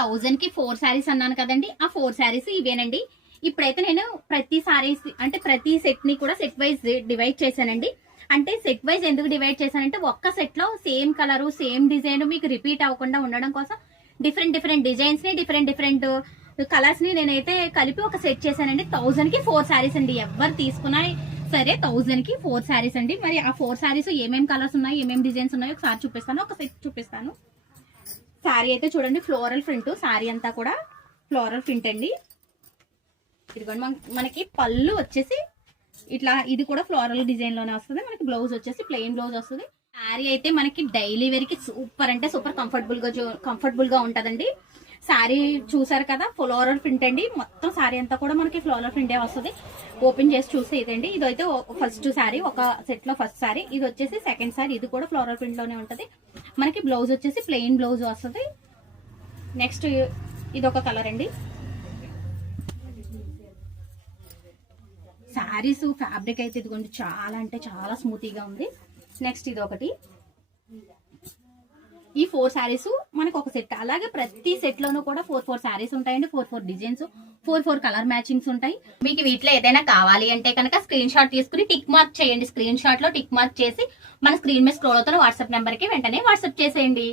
1000 కి 4 శారీస్ అన్నాను కదండి, ఆ 4 శారీస్ ఇవేనండి. ఇప్పుడైతే నేను ప్రతి శారీస్ అంటే ప్రతి సెట్ ని కూడా సెట్ వైజ్ డివైడ్ చేశానండి. అంటే సెట్ వైజ్ ఎందుకు డివైడ్ చేశానంటే ఒక్క సెట్ లో సేమ్ కలర్ సేమ్ డిజైన్ మీకు రిపీట్ అవ్వకుండా ఉండడం కోసం డిఫరెంట్ డిజైన్స్ ని డిఫరెంట్ కలర్స్ ని నేనైతే కలిపి ఒక సెట్ చేశానండి. 1000 కి 4 శారీస్ అండి. ఎవరు తీసుకున్నా సరే 1000 కి 4 శారీస్ అండి. మరి ఆ 4 శారీస్ ఏమేమి కలర్స్ ఉన్నాయి, ఏమేమి డిజైన్స్ ఉన్నాయో ఒకసారి చూపిస్తాను, ఒక సెట్ చూపిస్తాను. శారీ అయితే చూడండి, ఫ్లోరల్ ప్రింట్, శారీ అంతా కూడా ఫ్లోరల్ ప్రింట్ అండి. ఇదిగోండి మనకి పళ్ళు వచ్చేసి ఇట్లా, ఇది కూడా ఫ్లోరల్ డిజైన్ లోనే వస్తుంది. మనకి బ్లౌజ్ వచ్చేసి ప్లెయిన్ బ్లౌజ్ వస్తుంది. శారీ అయితే మనకి డైలీ వేర్ కి సూపర్ అంటే సూపర్ కంఫర్టబుల్ గా ఉంటదండి. శారీ చూసారు కదా, ఫ్లోరల్ ప్రింట్ అండి. మొత్తం శారీ అంతా కూడా మనకి ఫ్లోరల్ ప్రింటే వస్తుంది. ఓపెన్ చేసి చూస్తే ఇదండి, ఇదైతే ఫస్ట్ శారీ, ఒక సెట్ లో ఫస్ట్ శారీ. ఇది వచ్చేసి సెకండ్ శారీ, ఇది కూడా ఫ్లోరల్ ప్రింట్ లోనే ఉంటది. మనకి బ్లౌజ్ వచ్చేసి ప్లెయిన్ బ్లౌజ్ వస్తుంది. నెక్స్ట్ ఇది ఒక కలర్ అండి. శారీస్ ఫ్యాబ్రిక్ అయితే ఇదిగోండి చాలా అంటే చాలా స్మూతీగా ఉంది. నెక్స్ట్ ఇది ఒకటి. ఈ 4 శారీస్ మనకు ఒక సెట్. అలాగే ప్రతి సెట్ లోనూ కూడా 4 శారీస్ ఉంటాయండి. 4 డిజైన్స్, 4 కలర్ మ్యాచింగ్స్ ఉంటాయి. మీకు వీటిలో ఏదైనా కావాలి అంటే కనుక స్క్రీన్ షాట్ తీసుకుని టిక్ మార్క్ చేయండి. స్క్రీన్ షాట్ లో టిక్ మార్క్ చేసి మన స్క్రీన్ మీద స్క్రోల్ అవుతున్న వాట్సాప్ నెంబర్ కి వెంటనే వాట్సాప్ చేసేయండి.